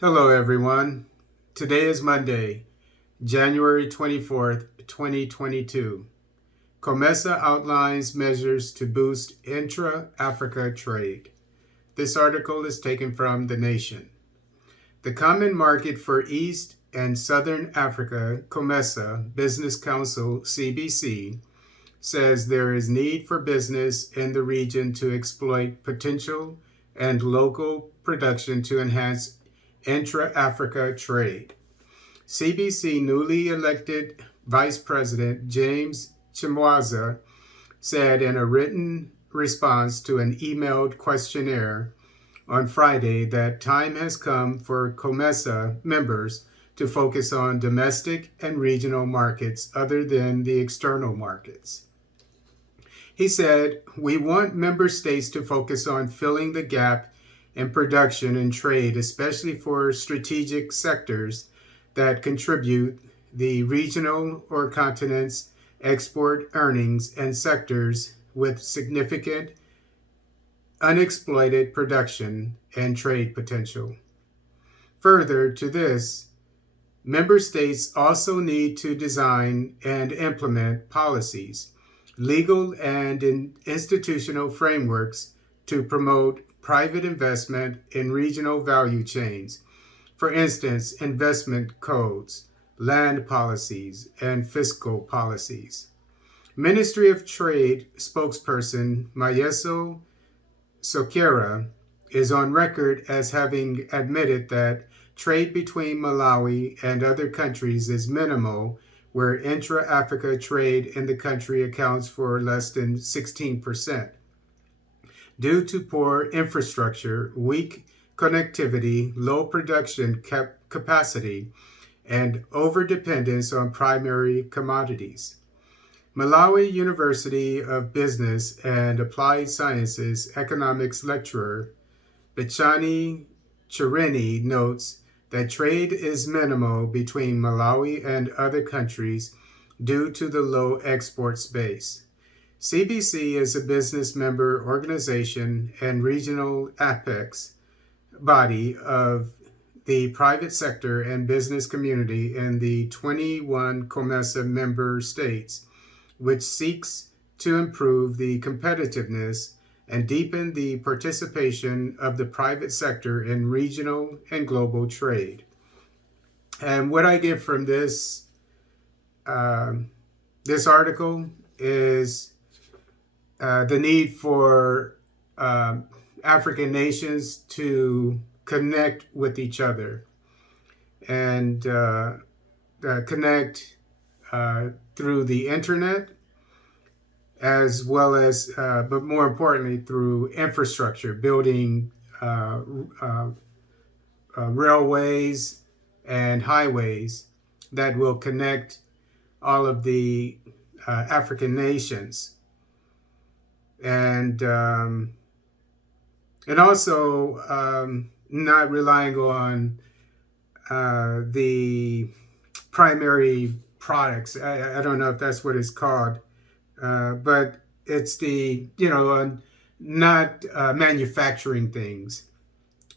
Hello, everyone. Today is Monday, January 24th, 2022. COMESA outlines measures to boost intra-Africa trade. This article is taken from The Nation. The Common Market for East and Southern Africa, COMESA Business Council, CBC, says there is need for business in the region to exploit potential and local production to enhance intra-Africa trade. CBC newly elected Vice President James Chimwaza said in a written response to an emailed questionnaire on Friday that time has come for COMESA members to focus on domestic and regional markets other than the external markets. He said, "We want member states to focus on filling the gap in production and trade, especially for strategic sectors that contribute the regional or continent's export earnings and sectors with significant unexploited production and trade potential." Further to this, member states also need to design and implement policies, legal and institutional frameworks to promote private investment in regional value chains. For instance, investment codes, land policies, and fiscal policies. Ministry of Trade spokesperson Mayeso Sokera is on record as having admitted that trade between Malawi and other countries is minimal, where intra-Africa trade in the country accounts for less than 16%. Due to poor infrastructure, weak connectivity, low production capacity, and overdependence on primary commodities. Malawi University of Business and Applied Sciences economics lecturer Bichani Chirini notes that trade is minimal between Malawi and other countries due to the low export space. CBC is a business member organization and regional apex body of the private sector and business community in the 21 COMESA member states, which seeks to improve the competitiveness and deepen the participation of the private sector in regional and global trade. And what I get from this article is the need for African nations to connect with each other and connect through the internet, as well as, but more importantly, through infrastructure, building railways and highways that will connect all of the African nations. And also not relying on the primary products. I don't know if that's what it's called, but it's the, not manufacturing things,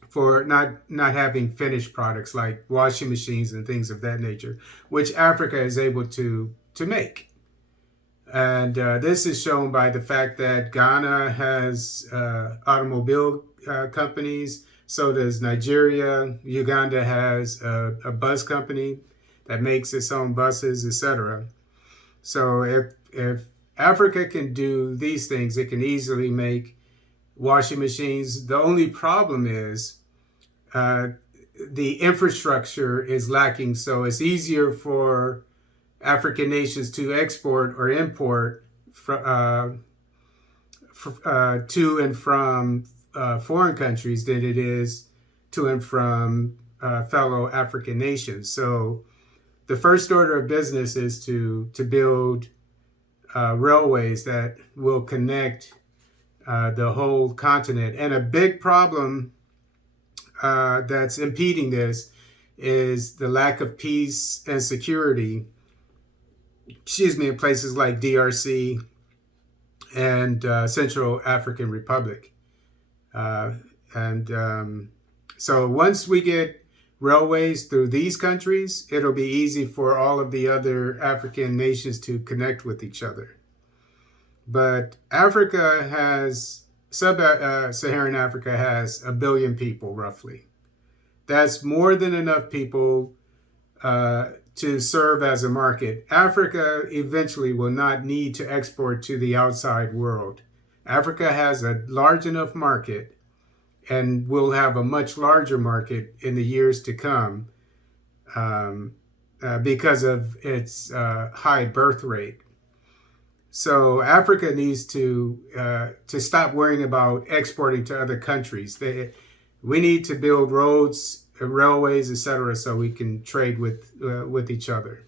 for not having finished products like washing machines and things of that nature, which Africa is able to make. And this is shown by the fact that Ghana has automobile companies, so does Nigeria. Uganda has a bus company that makes its own buses, etc. So if Africa can do these things, it can easily make washing machines. The only problem is the infrastructure is lacking, so it's easier for African nations to export or import to and from foreign countries than it is to and from fellow African nations. So the first order of business is to build railways that will connect the whole continent. And a big problem that's impeding this is the lack of peace and security, in places like DRC and Central African Republic. So once we get railways through these countries, it'll be easy for all of the other African nations to connect with each other. But Africa has, Sub-Saharan Africa has 1 billion people roughly. That's more than enough people to serve as a market. Africa eventually will not need to export to the outside world. Africa has a large enough market and will have a much larger market in the years to come because of its high birth rate. So Africa needs to stop worrying about exporting to other countries. We need to build roads, railways, etc., so we can trade with each other.